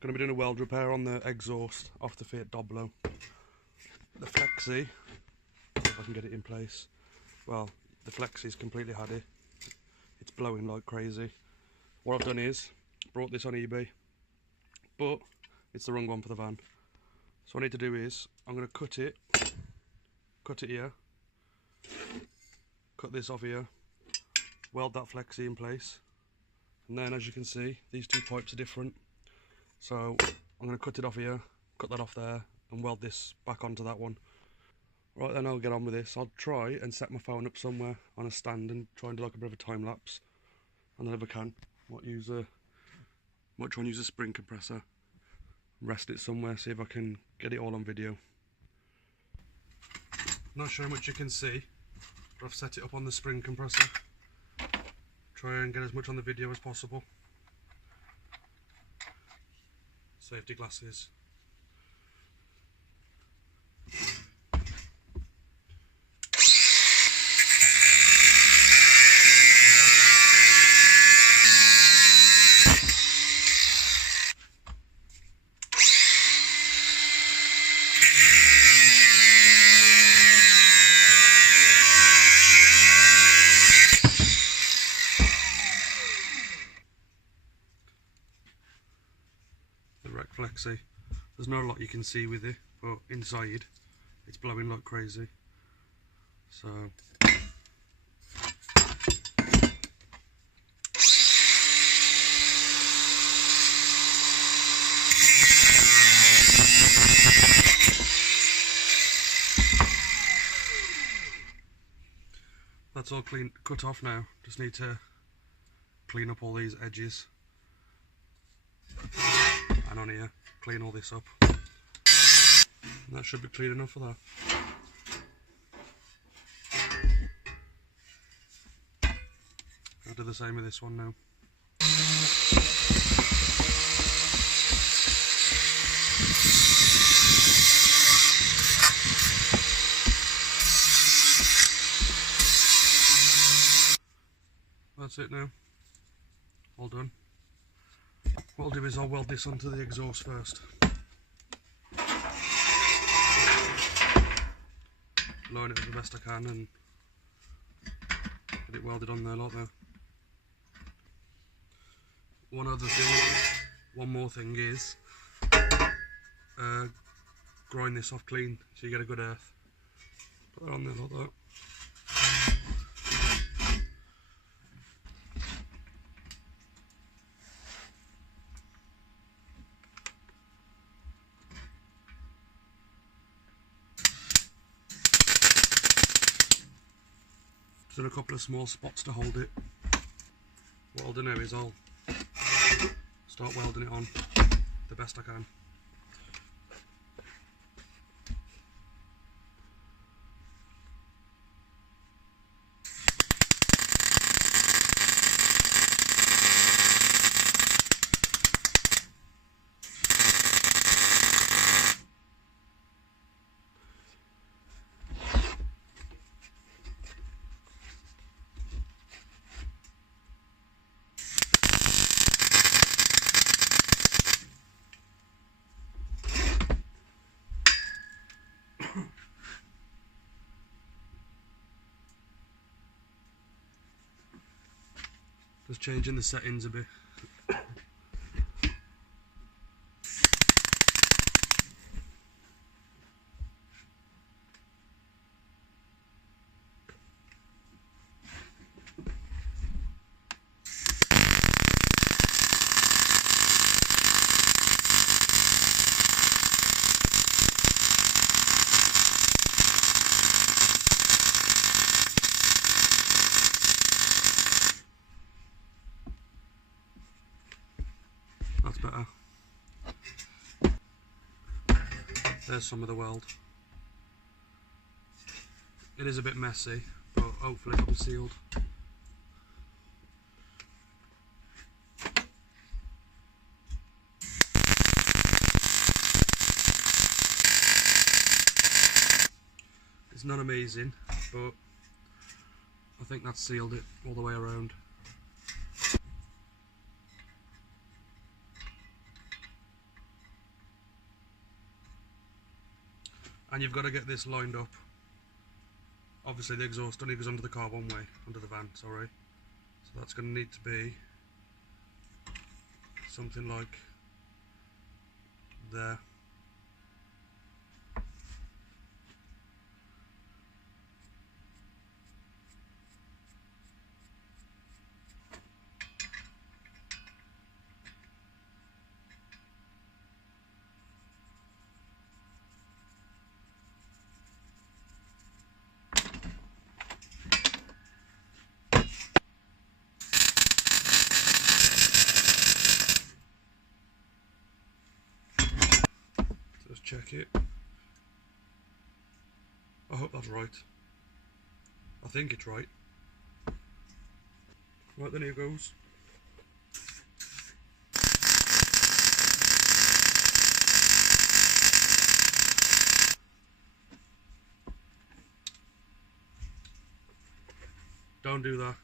Going to be doing a weld repair on the exhaust off the Fiat Doblo. The flexi, if I can get it in place. Well, the flexi's completely had it. It's blowing like crazy. What I've done is brought this on eBay, but it's the wrong one for the van. So what I need to do is I'm going to cut it here, cut this off here, weld that flexi in place, and then as you can see these two pipes are different. So I'm going to cut it off here, cut that off there, and weld this back onto that one. Right then, I'll get on with this. I'll try and set my phone up somewhere on a stand and try and do like a bit of a time lapse. And if I can, might try and use a spring compressor, rest it somewhere, see if I can get it all on video. Not sure how much you can see, but I've set it up on the spring compressor. Try and get as much on the video as possible. Safety glasses. Flexi. There's not a lot you can see with it, but inside it's blowing like crazy. So that's all clean, cut off now. Just need to clean up all these edges. And on here, clean all this up. And that should be clean enough for that. I'll do the same with this one now. That's it now. All done. What I'll do is I'll weld this onto the exhaust first. Line it up the best I can and get it welded on there like that. One more thing is grind this off clean so you get a good earth. Put that on there like that. Done a couple of small spots to hold it. What I'll do now is I'll start welding it on the best I can. Just changing the settings a bit. That's better. There's some of the weld. It is a bit messy, but hopefully it'll be sealed. It's not amazing, but I think that's sealed it all the way around. and you've got to get this lined up. Obviously the exhaust only goes under the car one way, under the van, sorry. So that's going to need to be something like there. Just check it. I hope that's right. I think it's right. Right, then here goes. Don't do that.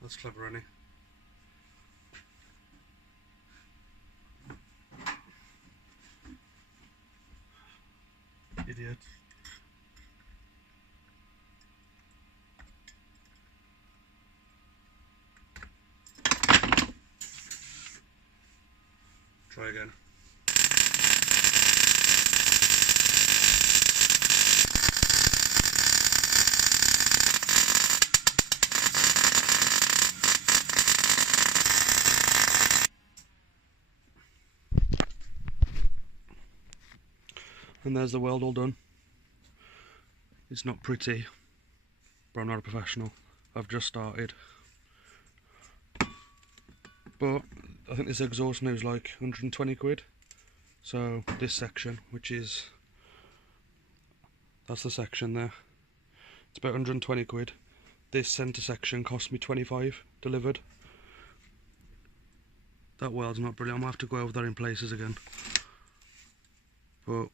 That's clever, Annie. Idiot. Try again. And there's the weld all done. It's not pretty, but I'm not a professional. I've just started. But I think this exhaust now is like 120 quid. So this section, which is, that's the section there, it's about 120 quid. This centre section cost me 25 delivered. That weld's not brilliant. I'm gonna have to go over that in places again. But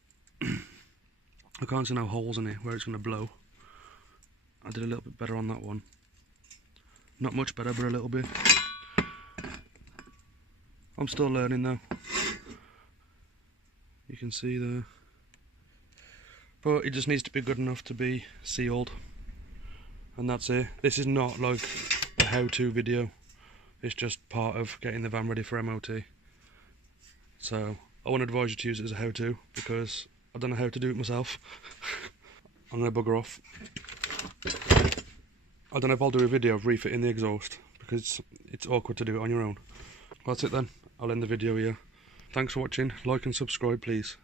I can't see no holes in it where it's going to blow. I did a little bit better on that one. Not much better, but a little bit. I'm still learning though. You can see there. But it just needs to be good enough to be sealed. And that's it. This is not like a how-to video. It's just part of getting the van ready for MOT. So I wouldn't advise you to use it as a how-to because I don't know how to do it myself. I'm going to bugger off. I don't know if I'll do a video of refitting the exhaust because it's awkward to do it on your own. Well, that's it then. I'll end the video here. Thanks for watching. Like and subscribe please.